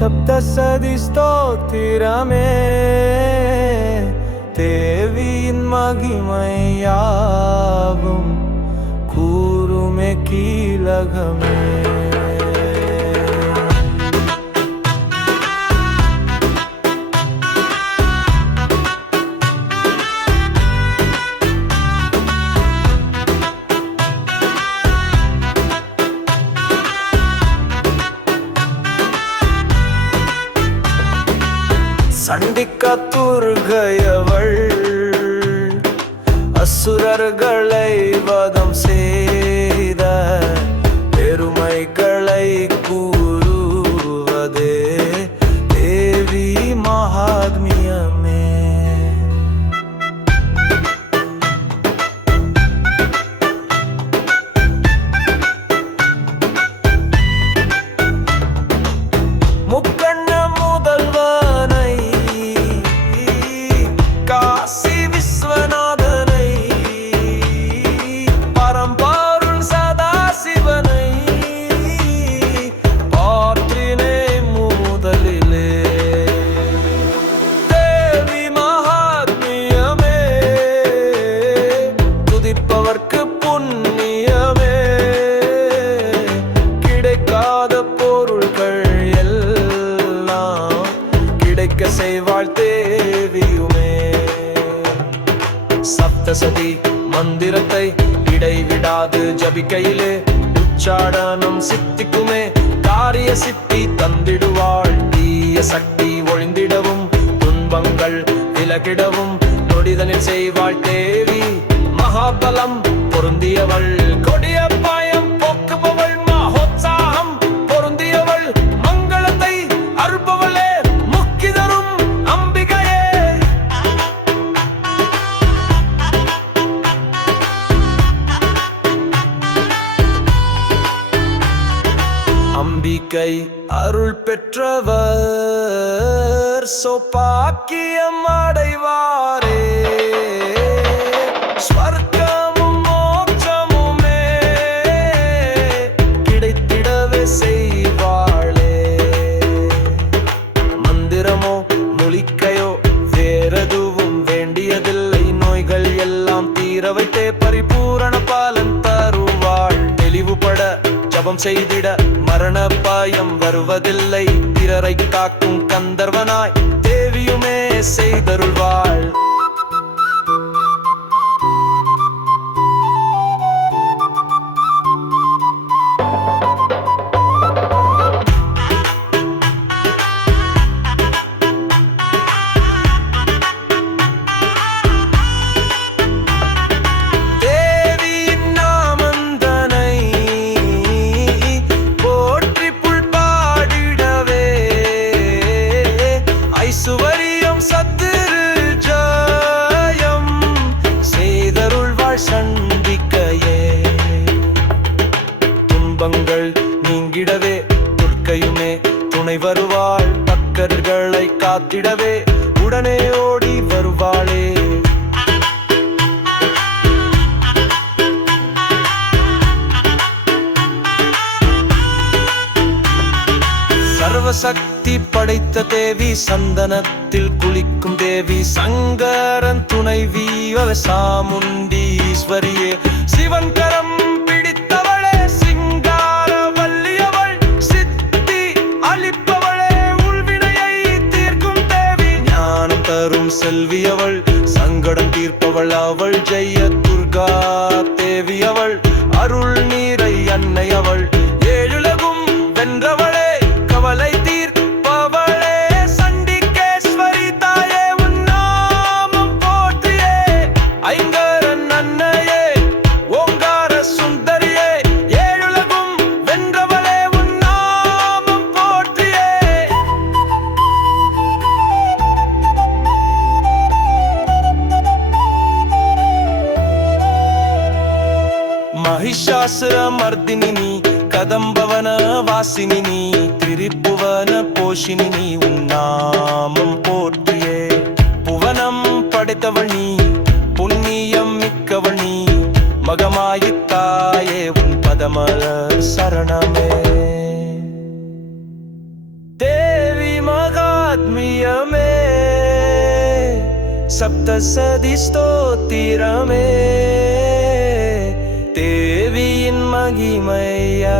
சப்தசதி ஸ்தோத்திரமே தேவியின் மகிமையாவும் கூறுமே கீலகமே. சண்டிக்க துர்கையவள் அசுரர்களை வதம் செய்த பெருமைகளை கூறுவதே தேவி மகாத்மியமே. முக்கண்ண முதல்வனை காசி விஸ்வநாதனை பரம்பொருள் சதாசிவனை போற்றினே முதலிலே தேவி மகாத்மியமே துதிப்பவர்க்கு புண்ணியமே. கிடைக்காத பொருள்கள் எல்லாம் கிடைக்க செய்வாள் தேவியுமே. சப்தசதி மந்திரத்தை இடைவிடாது ஜபிக்கையிலே உச்சாடனம் சித்திக்குமே. காரிய சித்தி தந்திடுவாள் தீய சக்தி ஒழிந்திடவும் துன்பங்கள் விலகிடவும் நொடிதனில் செய்வாள் தேவி மகாபலம் பொருந்தியவள். கொடிய பாயம் போக்குபவள் மகோத்சாகம் பொருந்தியவள். மங்களத்தை அருள்பவளே முக்தி தரும் அம்பிகையே. அம்பிகை அருள் பெற்றவர் சோபாக்கியம் அடைவாரே. ஸ்வர்க்கமும் மோட்சமுமே கிடைத்திடவே செய்வாளே. மந்திரமோ மூலிகையோ வேறெதுவும் வேண்டியதில்லை. நோய்கள் எல்லாம் தீர வைத்தே பரிபூரண பாலன் தருவாள். தெளிவுபட ஜபம் செய்திட மரண பாயம் வருவதில்லை. பிறரை காக்கும் கந்தர்வனாய் தேவியுமே செய்தருள்வாள். ஐசுவரியம் சத்துரு ஜயம் செய்தருள்வாள் சண்டிகையே. துன்பங்கள் நீங்கிடவே துர்க்கையுமே துணை வருவாள். பக்கர்களை காத்திடவே உடனே ஓடி வருவாளே. சர்வசக்தி படைத்த தேவி சந்தனத்தில் குளிக்கும் தேவி. சங்கரன் துணைவி சாமுண்டி ஈஸ்வரியே. சிவன் கரம் பிடித்தவளே சிங்கார வல்லியவள். சித்தி அளிப்பவளே உள்வினையை தீர்க்கும் தேவி. ஞானம் தரும் செல்வியவள் சங்கடம் தீர்ப்பவள் அவள். ஜெய துர்கா தேவி அவள். அருள் நீரை அன்னை அவள். ஏழுலகும் வென்றவளே கவலை தீர்ப்பவளே. சண்டிகேஸ்வரி தாயே உன் நாமம் போற்றியே. ஐங்கரன் அன்னையே ஓங்கார சுந்தரியே. ஏழுலகும் வென்றவளே உன் நாமம் போற்றியே. மகிஷாசுர மர்தினி நீ கதம்பவன வாசினி நீ. திரிபுவன போஷினி நீ உன் நாமம் போற்றியே. புவனம் படைத்தவள் நீ புண்ணியம் மிக்கவள் நீ. மகமாயித்தாயே உன் பதமலர் சரணமே. தேவி சப்தசதி ஸ்தோத்திரமே தேவியின் மகிமையா